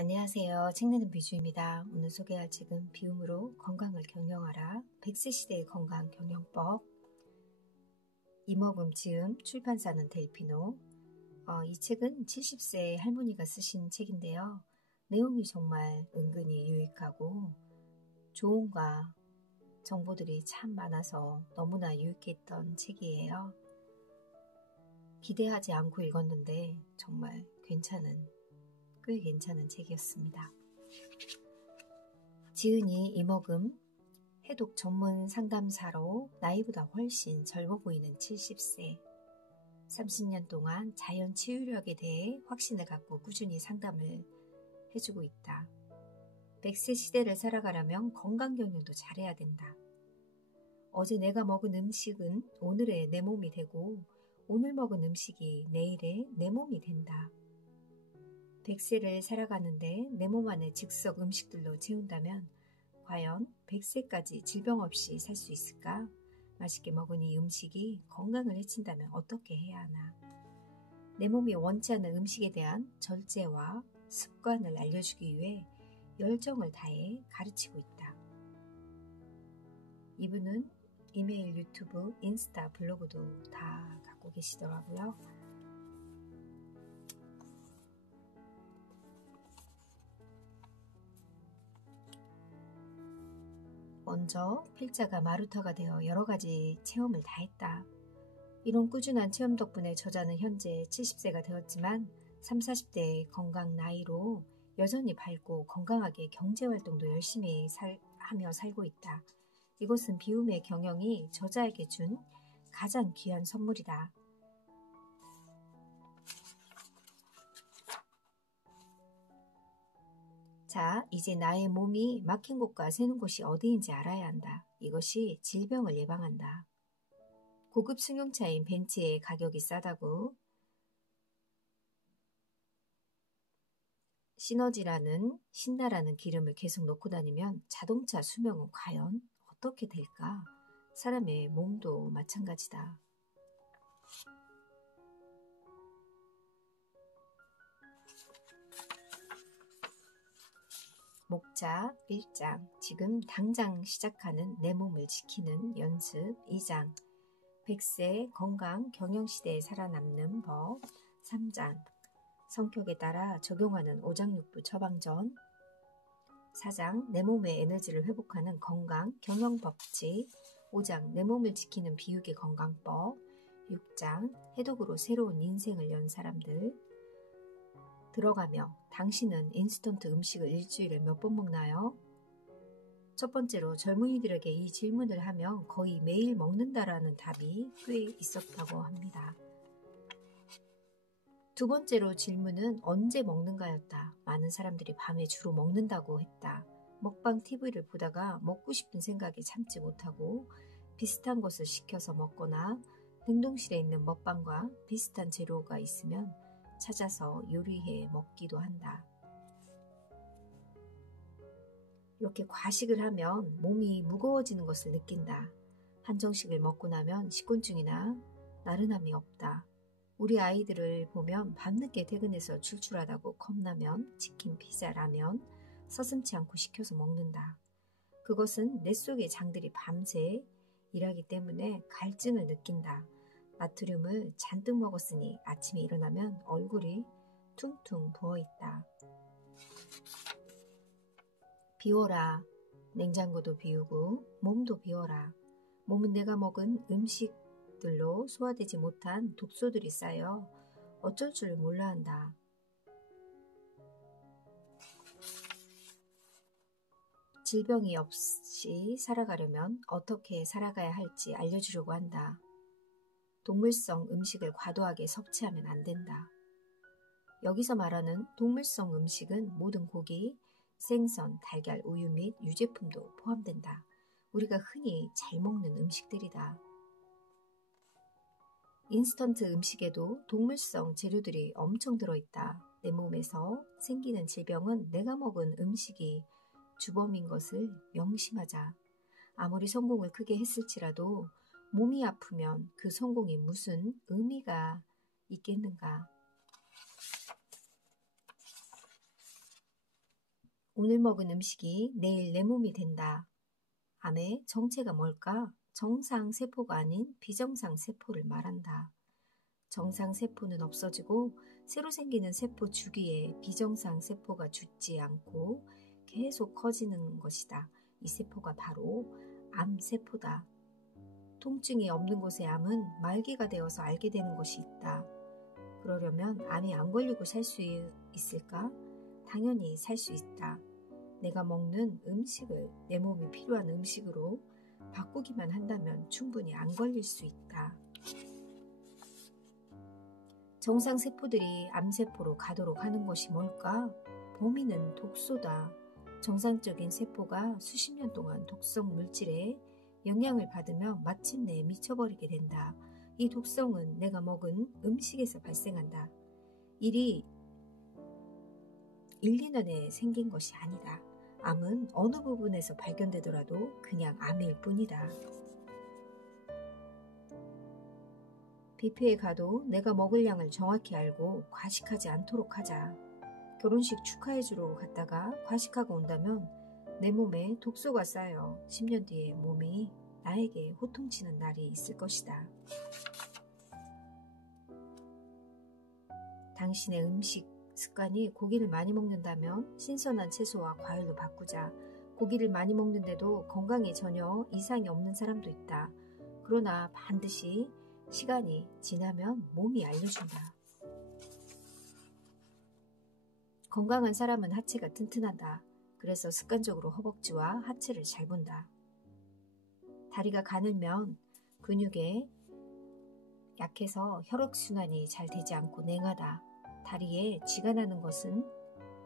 안녕하세요. 책 내는 비주입니다. 오늘 소개할 책은 비움으로 건강을 경영하라. 100세 시대의 건강 경영법. 이먹음 지음, 출판사는 델피노. 이 책은 70세 할머니가 쓰신 책인데요. 내용이 정말 은근히 유익하고 조언과 정보들이 참 많아서 너무나 유익했던 책이에요. 기대하지 않고 읽었는데 정말 꽤 괜찮은 책이었습니다. 지은이 이먹음, 해독 전문 상담사로 나이보다 훨씬 젊어 보이는 70세. 30년 동안 자연 치유력에 대해 확신을 갖고 꾸준히 상담을 해주고 있다. 100세 시대를 살아가려면 건강 경영도 잘해야 된다. 어제 내가 먹은 음식은 오늘의 내 몸이 되고 오늘 먹은 음식이 내일의 내 몸이 된다. 100세를 살아가는데 내 몸 안에 즉석 음식들로 채운다면 과연 100세까지 질병 없이 살 수 있을까? 맛있게 먹은 이 음식이 건강을 해친다면 어떻게 해야 하나? 내 몸이 원치 않는 음식에 대한 절제와 습관을 알려주기 위해 열정을 다해 가르치고 있다. 이분은 이메일, 유튜브, 인스타, 블로그도 다 갖고 계시더라고요. 먼저 필자가 마루터가 되어 여러 가지 체험을 다 했다. 이런 꾸준한 체험 덕분에 저자는 현재 70세가 되었지만 30, 40대의 건강 나이로 여전히 밝고 건강하게 경제활동도 열심히 하며 살고 있다. 이것은 비움의 경영이 저자에게 준 가장 귀한 선물이다. 자, 이제 나의 몸이 막힌 곳과 새는 곳이 어디인지 알아야 한다. 이것이 질병을 예방한다. 고급 승용차인 벤츠의 가격이 싸다고 시너지라는 신나라는 기름을 계속 넣고 다니면 자동차 수명은 과연 어떻게 될까? 사람의 몸도 마찬가지다. 목차 1장, 지금 당장 시작하는 내 몸을 지키는 연습 2장, 100세 건강 경영시대에 살아남는 법 3장, 성격에 따라 적용하는 오장육부 처방전 4장, 내 몸의 에너지를 회복하는 건강 경영법칙 5장, 내 몸을 지키는 비육의 건강법 6장, 해독으로 새로운 인생을 연 사람들 들어가며 당신은 인스턴트 음식을 일주일에 몇 번 먹나요? 첫 번째로 젊은이들에게 이 질문을 하면 거의 매일 먹는다라는 답이 꽤 있었다고 합니다. 두 번째로 질문은 언제 먹는가였다. 많은 사람들이 밤에 주로 먹는다고 했다. 먹방 TV를 보다가 먹고 싶은 생각에 참지 못하고 비슷한 것을 시켜서 먹거나 냉동실에 있는 먹방과 비슷한 재료가 있으면 찾아서 요리해 먹기도 한다. 이렇게 과식을 하면 몸이 무거워지는 것을 느낀다. 한정식을 먹고 나면 식곤증이나 나른함이 없다. 우리 아이들을 보면 밤늦게 퇴근해서 출출하다고 컵라면, 치킨, 피자, 라면 서슴지 않고 시켜서 먹는다. 그것은 내 속의 장들이 밤새 일하기 때문에 갈증을 느낀다. 나트륨을 잔뜩 먹었으니 아침에 일어나면 얼굴이 퉁퉁 부어있다. 비워라. 냉장고도 비우고 몸도 비워라. 몸은 내가 먹은 음식들로 소화되지 못한 독소들이 쌓여 어쩔 줄 몰라 한다. 질병이 없이 살아가려면 어떻게 살아가야 할지 알려주려고 한다. 동물성 음식을 과도하게 섭취하면 안 된다. 여기서 말하는 동물성 음식은 모든 고기, 생선, 달걀, 우유 및 유제품도 포함된다. 우리가 흔히 잘 먹는 음식들이다. 인스턴트 음식에도 동물성 재료들이 엄청 들어있다. 내 몸에서 생기는 질병은 내가 먹은 음식이 주범인 것을 명심하자. 아무리 성공을 크게 했을지라도 몸이 아프면 그 성공이 무슨 의미가 있겠는가? 오늘 먹은 음식이 내일 내 몸이 된다. 암의 정체가 뭘까? 정상세포가 아닌 비정상세포를 말한다. 정상세포는 없어지고 새로 생기는 세포 주기에 비정상세포가 죽지 않고 계속 커지는 것이다. 이 세포가 바로 암세포다. 통증이 없는 곳의 암은 말기가 되어서 알게 되는 것이 있다. 그러려면 암이 안 걸리고 살 수 있을까? 당연히 살 수 있다. 내가 먹는 음식을 내 몸이 필요한 음식으로 바꾸기만 한다면 충분히 안 걸릴 수 있다. 정상세포들이 암세포로 가도록 하는 것이 뭘까? 범인은 독소다. 정상적인 세포가 수십 년 동안 독성 물질에 영향을 받으며 마침내 미쳐버리게 된다. 이 독성은 내가 먹은 음식에서 발생한다. 일이 1, 2년에 생긴 것이 아니다. 암은 어느 부분에서 발견되더라도 그냥 암일 뿐이다. 뷔페에 가도 내가 먹을 양을 정확히 알고 과식하지 않도록 하자. 결혼식 축하해주러 갔다가 과식하고 온다면 내 몸에 독소가 쌓여 10년 뒤에 몸이 나에게 호통치는 날이 있을 것이다. 당신의 음식 습관이 고기를 많이 먹는다면 신선한 채소와 과일로 바꾸자. 고기를 많이 먹는데도 건강에 전혀 이상이 없는 사람도 있다. 그러나 반드시 시간이 지나면 몸이 알려준다. 건강한 사람은 하체가 튼튼하다. 그래서 습관적으로 허벅지와 하체를 잘 본다. 다리가 가늘면 근육에 약해서 혈액순환이 잘 되지 않고 냉하다. 다리에 쥐가 나는 것은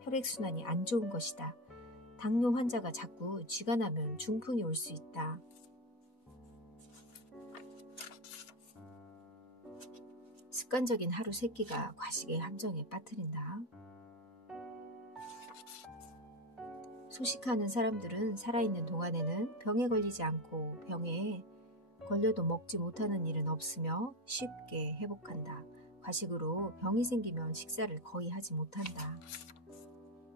혈액순환이 안 좋은 것이다. 당뇨 환자가 자꾸 쥐가 나면 중풍이 올 수 있다. 습관적인 하루 세끼가 과식의 함정에 빠뜨린다. 소식하는 사람들은 살아있는 동안에는 병에 걸리지 않고 병에 걸려도 먹지 못하는 일은 없으며 쉽게 회복한다. 과식으로 병이 생기면 식사를 거의 하지 못한다.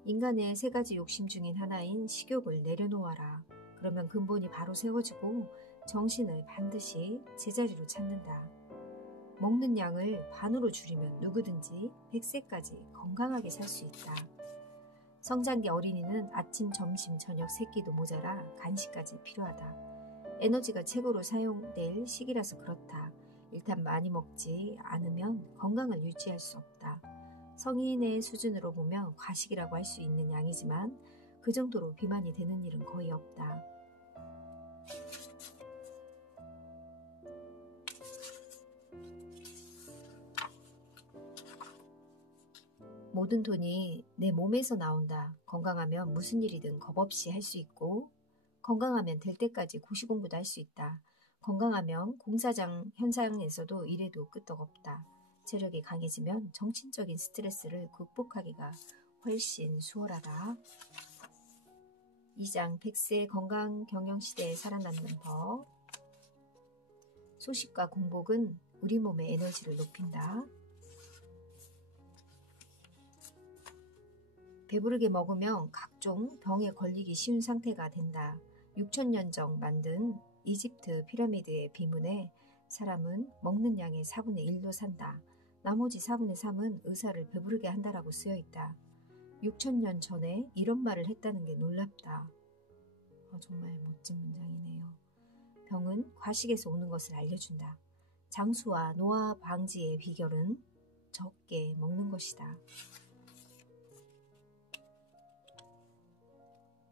인간의 3가지 욕심 중인 하나인 식욕을 내려놓아라. 그러면 근본이 바로 세워지고 정신을 반드시 제자리로 찾는다. 먹는 양을 반으로 줄이면 누구든지 100세까지 건강하게 살 수 있다. 성장기 어린이는 아침, 점심, 저녁 3끼도 모자라 간식까지 필요하다. 에너지가 최고로 사용될 시기라서 그렇다. 일단 많이 먹지 않으면 건강을 유지할 수 없다. 성인의 수준으로 보면 과식이라고 할 수 있는 양이지만 그 정도로 비만이 되는 일은 거의 없다. 모든 돈이 내 몸에서 나온다. 건강하면 무슨 일이든 겁없이 할 수 있고 건강하면 될 때까지 고시공부도 할 수 있다. 건강하면 공사장 현장에서도 일해도 끄떡없다. 체력이 강해지면 정신적인 스트레스를 극복하기가 훨씬 수월하다. 2장 100세 건강 경영시대에 살아남는 법. 소식과 공복은 우리 몸의 에너지를 높인다. 배부르게 먹으면 각종 병에 걸리기 쉬운 상태가 된다. 6,000년 전 만든 이집트 피라미드의 비문에 사람은 먹는 양의 4분의 1로 산다. 나머지 4분의 3은 의사를 배부르게 한다라고 쓰여있다. 6,000년 전에 이런 말을 했다는 게 놀랍다. 정말 멋진 문장이네요. 병은 과식에서 오는 것을 알려준다. 장수와 노화 방지의 비결은 적게 먹는 것이다.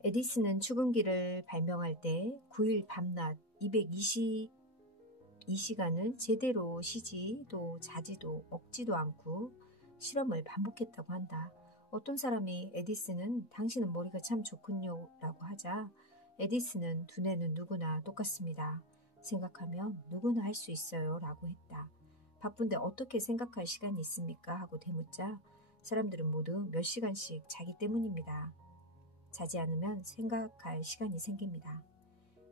에디슨은 축음기를 발명할 때 9일 밤낮 222시간을 제대로 쉬지도 자지도 먹지도 않고 실험을 반복했다고 한다. 어떤 사람이 에디슨은 당신은 머리가 참 좋군요 라고 하자 에디슨은 두뇌는 누구나 똑같습니다. 생각하면 누구나 할 수 있어요 라고 했다. 바쁜데 어떻게 생각할 시간이 있습니까? 하고 되묻자 사람들은 모두 몇 시간씩 자기 때문입니다. 자지 않으면 생각할 시간이 생깁니다.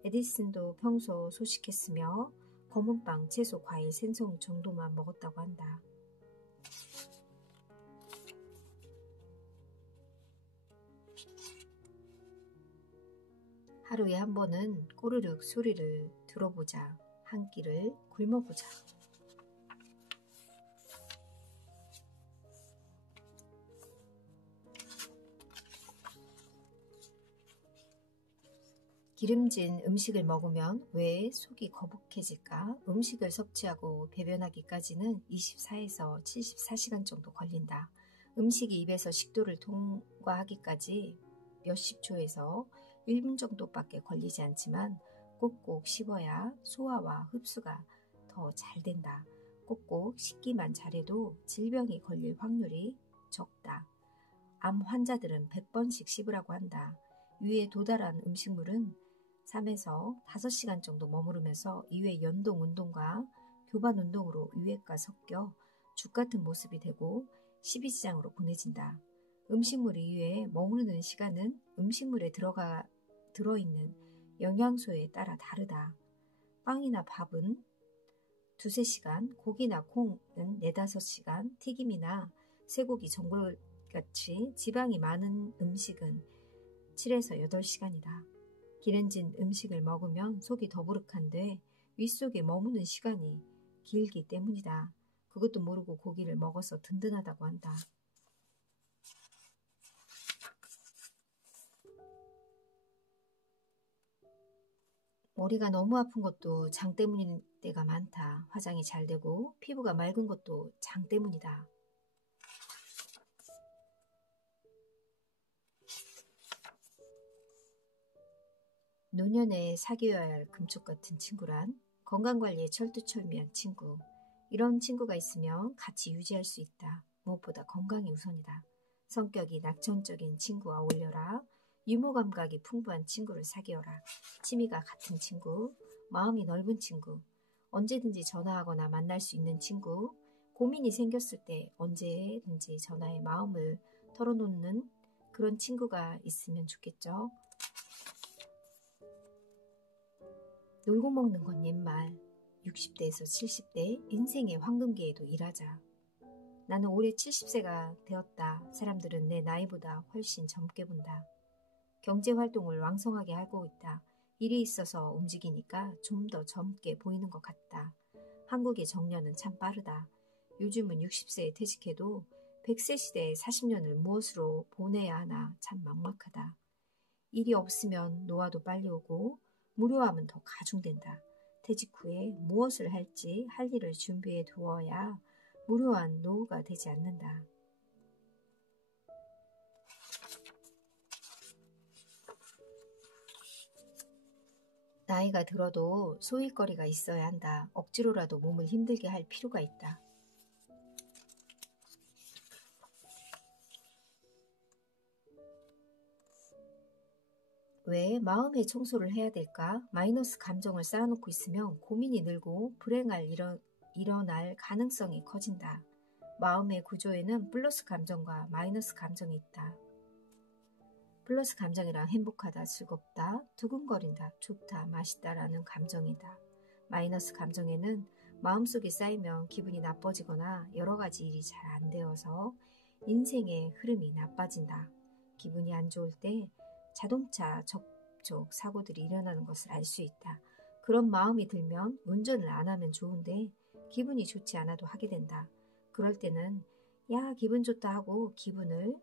에디슨도 평소 소식했으며 검은빵, 채소, 과일, 생선 정도만 먹었다고 한다. 하루에 한 번은 꼬르륵 소리를 들어보자. 한 끼를 굶어보자. 기름진 음식을 먹으면 왜 속이 거북해질까? 음식을 섭취하고 배변하기까지는 24에서 74시간 정도 걸린다. 음식이 입에서 식도를 통과하기까지 몇십 초에서 1분 정도밖에 걸리지 않지만 꼭꼭 씹어야 소화와 흡수가 더 잘 된다. 꼭꼭 씹기만 잘해도 질병이 걸릴 확률이 적다. 암 환자들은 100번씩 씹으라고 한다. 위에 도달한 음식물은 3에서 5시간 정도 머무르면서 이외 연동 운동과 교반 운동으로 위액과 섞여 죽 같은 모습이 되고 십이지장으로 보내진다. 음식물 이외에 머무르는 시간은 음식물에 들어있는 영양소에 따라 다르다. 빵이나 밥은 2-3시간, 고기나 콩은 4-5시간, 튀김이나 쇠고기, 전골같이 지방이 많은 음식은 7에서 8시간이다. 기름진 음식을 먹으면 속이 더부룩한데 윗속에 머무는 시간이 길기 때문이다. 그것도 모르고 고기를 먹어서 든든하다고 한다. 머리가 너무 아픈 것도 장 때문인 때가 많다. 화장이 잘 되고 피부가 맑은 것도 장 때문이다. 노년에 사귀어야 할 금쪽 같은 친구란 건강관리에 철두철미한 친구. 이런 친구가 있으면 같이 유지할 수 있다. 무엇보다 건강이 우선이다. 성격이 낙천적인 친구와 어울려라. 유머 감각이 풍부한 친구를 사귀어라. 취미가 같은 친구, 마음이 넓은 친구, 언제든지 전화하거나 만날 수 있는 친구, 고민이 생겼을 때 언제든지 전화해 마음을 털어놓는 그런 친구가 있으면 좋겠죠. 놀고 먹는 건 옛말. 60대에서 70대 인생의 황금기에도 일하자. 나는 올해 70세가 되었다. 사람들은 내 나이보다 훨씬 젊게 본다. 경제활동을 왕성하게 하고 있다. 일이 있어서 움직이니까 좀 더 젊게 보이는 것 같다. 한국의 정년은 참 빠르다. 요즘은 60세에 퇴직해도 100세 시대의 40년을 무엇으로 보내야 하나 참 막막하다. 일이 없으면 노화도 빨리 오고 무료함은 더 가중된다. 퇴직 후에 무엇을 할지 할 일을 준비해 두어야 무료한 노후가 되지 않는다. 나이가 들어도 소일거리가 있어야 한다. 억지로라도 몸을 힘들게 할 필요가 있다. 왜 마음의 청소를 해야 될까? 마이너스 감정을 쌓아놓고 있으면 고민이 늘고 불행할 일어날 가능성이 커진다. 마음의 구조에는 플러스 감정과 마이너스 감정이 있다. 플러스 감정이란 행복하다, 즐겁다, 두근거린다, 좋다, 맛있다라는 감정이다. 마이너스 감정에는 마음속에 쌓이면 기분이 나빠지거나 여러 가지 일이 잘 안 되어서 인생의 흐름이 나빠진다. 기분이 안 좋을 때 자동차 접촉 사고들이 일어나는 것을 알 수 있다. 그런 마음이 들면 운전을 안 하면 좋은데 기분이 좋지 않아도 하게 된다. 그럴 때는 야, 기분 좋다 하고 기분을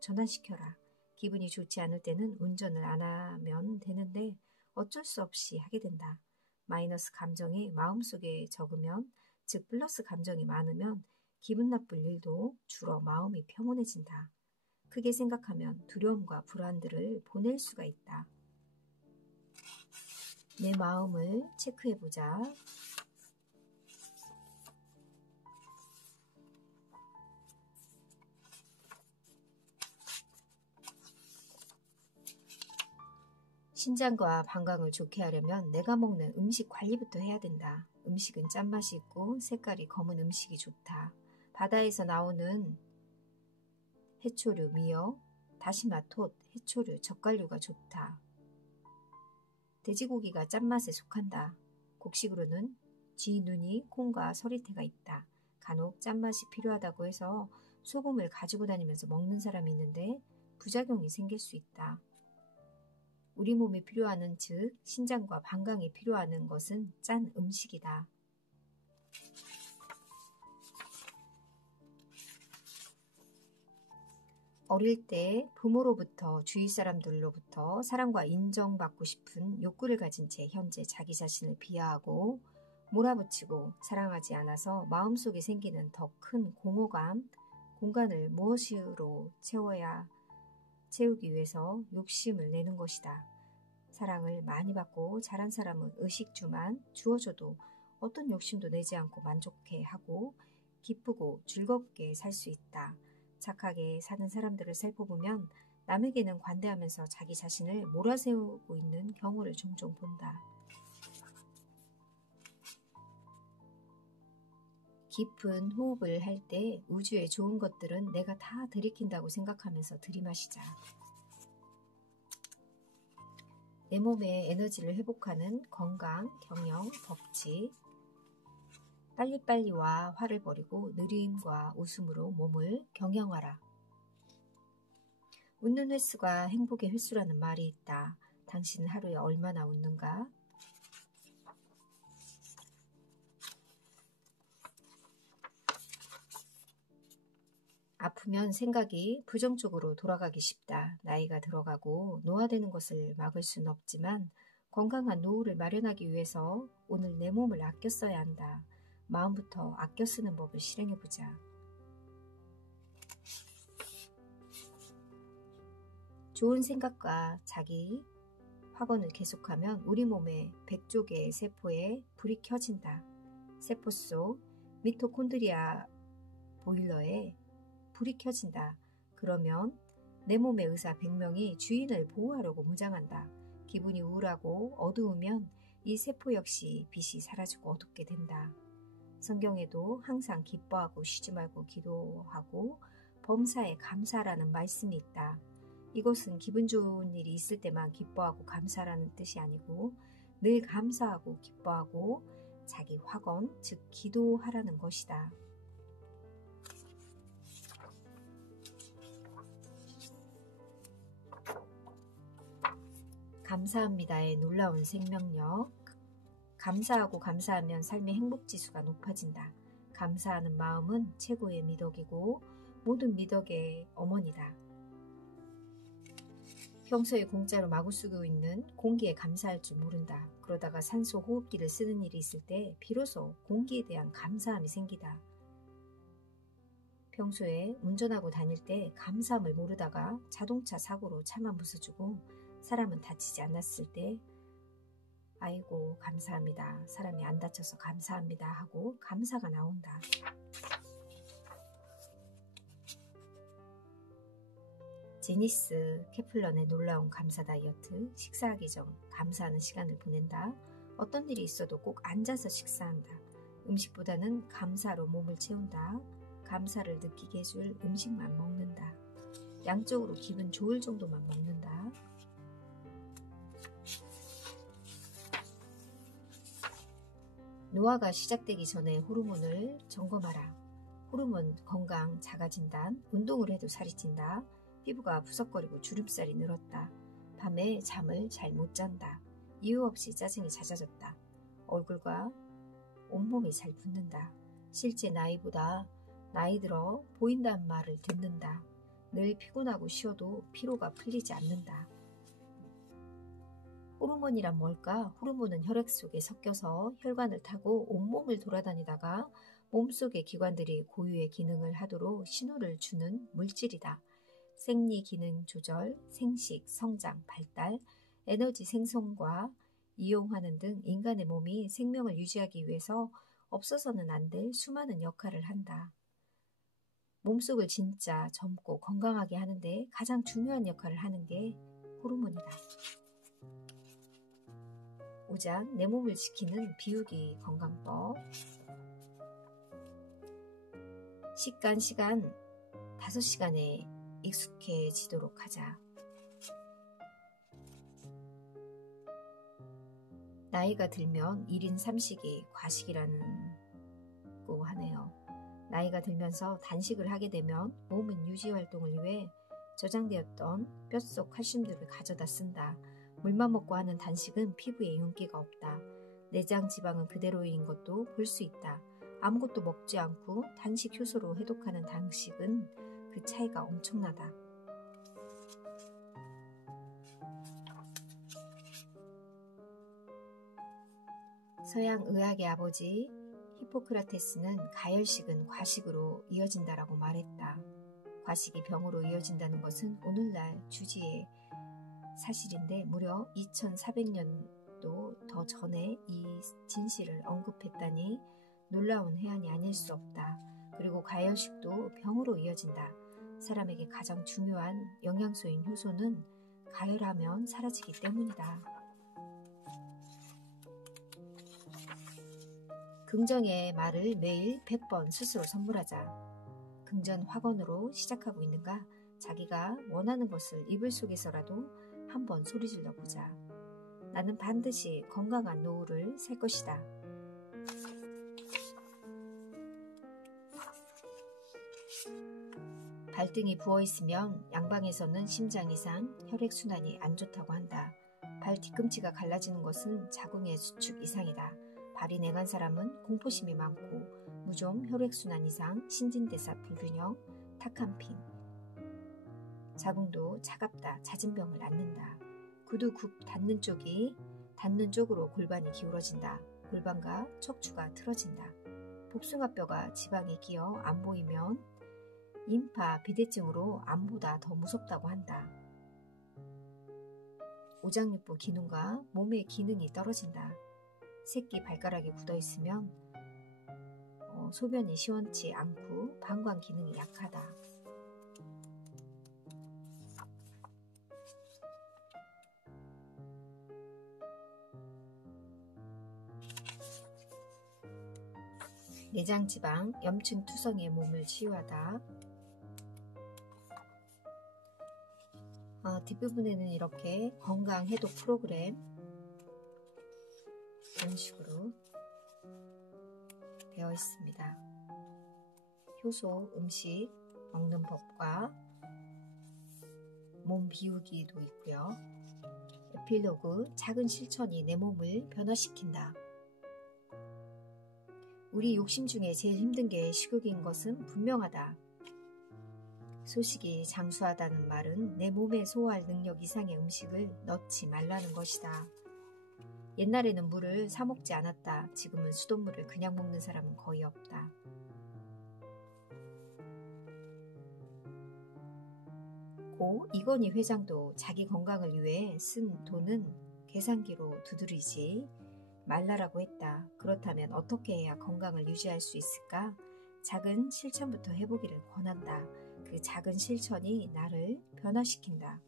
전환시켜라. 기분이 좋지 않을 때는 운전을 안 하면 되는데 어쩔 수 없이 하게 된다. 마이너스 감정이 마음속에 적으면, 즉 플러스 감정이 많으면 기분 나쁠 일도 줄어 마음이 평온해진다. 크게 생각하면 두려움과 불안들을 보낼 수가 있다. 내 마음을 체크해보자. 신장과 방광을 좋게 하려면 내가 먹는 음식 관리부터 해야 된다. 음식은 짠맛이 있고 색깔이 검은 음식이 좋다. 바다에서 나오는 해초류, 미역, 다시마, 톳, 해초류, 젓갈류가 좋다. 돼지고기가 짠맛에 속한다. 곡식으로는 쥐, 누니, 콩과 서리태가 있다. 간혹 짠맛이 필요하다고 해서 소금을 가지고 다니면서 먹는 사람이 있는데 부작용이 생길 수 있다. 우리 몸에 필요하는 즉 신장과 방광에 필요하는 것은 짠 음식이다. 어릴 때 부모로부터 주위 사람들로부터 사랑과 인정받고 싶은 욕구를 가진 채 현재 자기 자신을 비하하고 몰아붙이고 사랑하지 않아서 마음속에 생기는 더 큰 공허감, 공간을 무엇으로 채우기 위해서 욕심을 내는 것이다. 사랑을 많이 받고 자란 사람은 의식주만 주어줘도 어떤 욕심도 내지 않고 만족해하고 기쁘고 즐겁게 살 수 있다. 착하게 사는 사람들을 살펴보면 남에게는 관대하면서 자기 자신을 몰아세우고 있는 경우를 종종 본다. 깊은 호흡을 할 때 우주의 좋은 것들은 내가 다 들이킨다고 생각하면서 들이마시자. 내 몸의 에너지를 회복하는 건강, 경영, 법칙. 빨리빨리와 화를 버리고 느림과 웃음으로 몸을 경영하라. 웃는 횟수가 행복의 횟수라는 말이 있다. 당신은 하루에 얼마나 웃는가? 아프면 생각이 부정적으로 돌아가기 쉽다. 나이가 들어가고 노화되는 것을 막을 수는 없지만 건강한 노후를 마련하기 위해서 오늘 내 몸을 아껴 써야 한다. 마음부터 아껴 쓰는 법을 실행해보자. 좋은 생각과 자기 확언을 계속하면 우리 몸의 100조 개의 세포에 불이 켜진다. 세포 속 미토콘드리아 보일러에 불이 켜진다. 그러면 내 몸의 의사 100명이 주인을 보호하려고 무장한다. 기분이 우울하고 어두우면 이 세포 역시 빛이 사라지고 어둡게 된다. 성경에도 항상 기뻐하고 쉬지 말고 기도하고 범사에 감사라는 말씀이 있다. 이것은 기분 좋은 일이 있을 때만 기뻐하고 감사라는 뜻이 아니고 늘 감사하고 기뻐하고 자기 확언, 즉 기도하라는 것이다. 감사합니다의 놀라운 생명력. 감사하고 감사하면 삶의 행복지수가 높아진다. 감사하는 마음은 최고의 미덕이고 모든 미덕의 어머니다. 평소에 공짜로 마구 쓰고 있는 공기에 감사할 줄 모른다. 그러다가 산소 호흡기를 쓰는 일이 있을 때 비로소 공기에 대한 감사함이 생기다. 평소에 운전하고 다닐 때 감사함을 모르다가 자동차 사고로 차만 부숴주고 사람은 다치지 않았을 때 아이고 감사합니다. 사람이 안 다쳐서 감사합니다 하고 감사가 나온다. 제니스 캐플런의 놀라운 감사 다이어트. 식사하기 전 감사하는 시간을 보낸다. 어떤 일이 있어도 꼭 앉아서 식사한다. 음식보다는 감사로 몸을 채운다. 감사를 느끼게 해줄 음식만 먹는다. 양적으로 기분 좋을 정도만 먹는다. 노화가 시작되기 전에 호르몬을 점검하라. 호르몬 건강 자가진단. 운동을 해도 살이 찐다. 피부가 푸석거리고 주름살이 늘었다. 밤에 잠을 잘 못 잔다. 이유 없이 짜증이 잦아졌다. 얼굴과 온몸이 잘 붓는다. 실제 나이보다 나이 들어 보인다는 말을 듣는다. 늘 피곤하고 쉬어도 피로가 풀리지 않는다. 호르몬이란 뭘까? 호르몬은 혈액 속에 섞여서 혈관을 타고 온몸을 돌아다니다가 몸속의 기관들이 고유의 기능을 하도록 신호를 주는 물질이다. 생리 기능 조절, 생식, 성장, 발달, 에너지 생성과 이용하는 등 인간의 몸이 생명을 유지하기 위해서 없어서는 안 될 수많은 역할을 한다. 몸속을 진짜 젊고 건강하게 하는데 가장 중요한 역할을 하는 게 호르몬이다. 5장 내 몸을 지키는 비우기 건강법. 시간 5시간에 익숙해지도록 하자. 나이가 들면 1인 3식이 과식이라고 하네요. 나이가 들면서 단식을 하게 되면 몸은 유지 활동을 위해 저장되었던 뼛속 칼슘들을 가져다 쓴다. 물만 먹고 하는 단식은 피부에 윤기가 없다. 내장 지방은 그대로인 것도 볼 수 있다. 아무것도 먹지 않고 단식 효소로 해독하는 단식은 그 차이가 엄청나다. 서양 의학의 아버지 히포크라테스는 가열식은 과식으로 이어진다라고 말했다. 과식이 병으로 이어진다는 것은 오늘날 주지의 사실인데 무려 2400년도 더 전에 이 진실을 언급했다니 놀라운 해안이 아닐 수 없다. 그리고 가열식도 병으로 이어진다. 사람에게 가장 중요한 영양소인 효소는 가열하면 사라지기 때문이다. 긍정의 말을 매일 100번 스스로 선물하자. 긍전 확언으로 시작하고 있는가? 자기가 원하는 것을 이불 속에서라도 한번 소리질러 보자. 나는 반드시 건강한 노후를 살 것이다. 발등이 부어있으면 양방에서는 심장 이상 혈액순환이 안 좋다고 한다. 발 뒤꿈치가 갈라지는 것은 자궁의 수축 이상이다. 발이 냉한 사람은 공포심이 많고 무좀 혈액순환 이상, 신진대사 불균형, 탁한 핀, 자궁도 차갑다, 잦은 병을 낳는다. 구두 굽 닿는 쪽으로 골반이 기울어진다. 골반과 척추가 틀어진다. 복숭아뼈가 지방에 끼어 안 보이면 임파, 비대증으로 암보다 더 무섭다고 한다. 오장육부 기능과 몸의 기능이 떨어진다. 새끼 발가락에 굳어있으면 소변이 시원치 않고 방광 기능이 약하다. 내장지방, 염증 투성의 몸을 치유하다. 뒷부분에는 이렇게 건강 해독 프로그램 이런 식으로 되어 있습니다. 효소, 음식, 먹는 법과 몸 비우기도 있고요. 에필로그, 작은 실천이 내 몸을 변화시킨다. 우리 욕심 중에 제일 힘든 게 식욕인 것은 분명하다. 소식이 장수하다는 말은 내 몸에 소화할 능력 이상의 음식을 넣지 말라는 것이다. 옛날에는 물을 사 먹지 않았다. 지금은 수돗물을 그냥 먹는 사람은 거의 없다. 고 이건희 회장도 자기 건강을 위해 쓴 돈은 계산기로 두드리지 말라라고 했다. 그렇다면 어떻게 해야 건강을 유지할 수 있을까? 작은 실천부터 해보기를 권한다. 그 작은 실천이 나를 변화시킨다.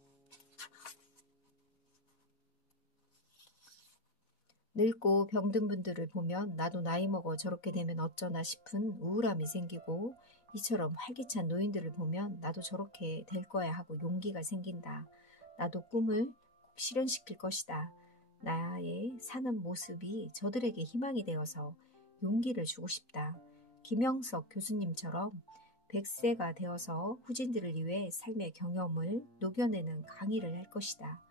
늙고 병든 분들을 보면 나도 나이 먹어 저렇게 되면 어쩌나 싶은 우울함이 생기고 이처럼 활기찬 노인들을 보면 나도 저렇게 될 거야 하고 용기가 생긴다. 나도 꿈을 꼭 실현시킬 것이다. 나의 사는 모습이 저들에게 희망이 되어서 용기를 주고 싶다. 김영석 교수님처럼 100세가 되어서 후진들을 위해 삶의 경험을 녹여내는 강의를 할 것이다.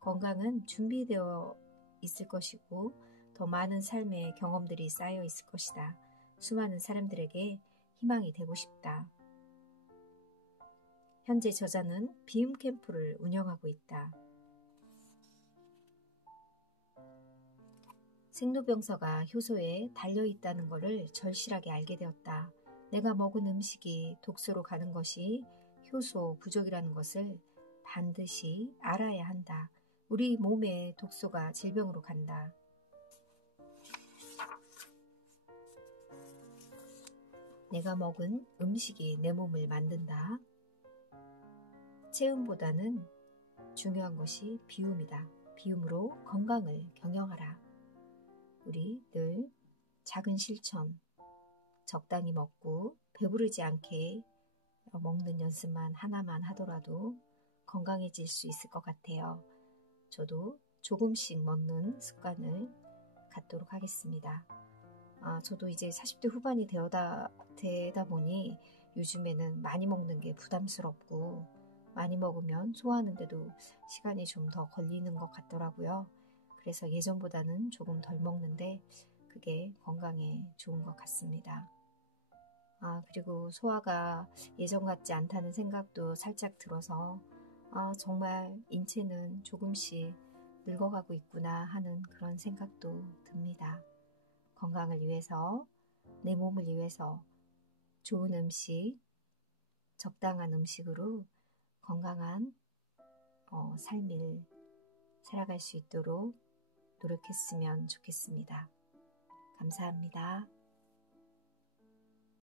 건강은 준비되어 있을 것이고 더 많은 삶의 경험들이 쌓여 있을 것이다. 수많은 사람들에게 희망이 되고 싶다. 현재 저자는 비움 캠프를 운영하고 있다. 생로병사가 효소에 달려있다는 것을 절실하게 알게 되었다. 내가 먹은 음식이 독소로 가는 것이 효소 부족이라는 것을 반드시 알아야 한다. 우리 몸에 독소가 질병으로 간다. 내가 먹은 음식이 내 몸을 만든다. 체음보다는 중요한 것이 비움이다. 비움으로 건강을 경영하라. 우리 늘 작은 실천, 적당히 먹고 배부르지 않게 먹는 연습만 하나만 하더라도 건강해질 수 있을 것 같아요. 저도 조금씩 먹는 습관을 갖도록 하겠습니다. 저도 이제 40대 후반이 되다 보니 요즘에는 많이 먹는 게 부담스럽고 많이 먹으면 소화하는데도 시간이 좀 더 걸리는 것 같더라고요. 그래서 예전보다는 조금 덜 먹는데 그게 건강에 좋은 것 같습니다. 그리고 소화가 예전 같지 않다는 생각도 살짝 들어서 정말 인체는 조금씩 늙어가고 있구나 하는 그런 생각도 듭니다. 건강을 위해서, 내 몸을 위해서 좋은 음식, 적당한 음식으로 건강한 삶을 살아갈 수 있도록 노력했으면 좋겠습니다. 감사합니다.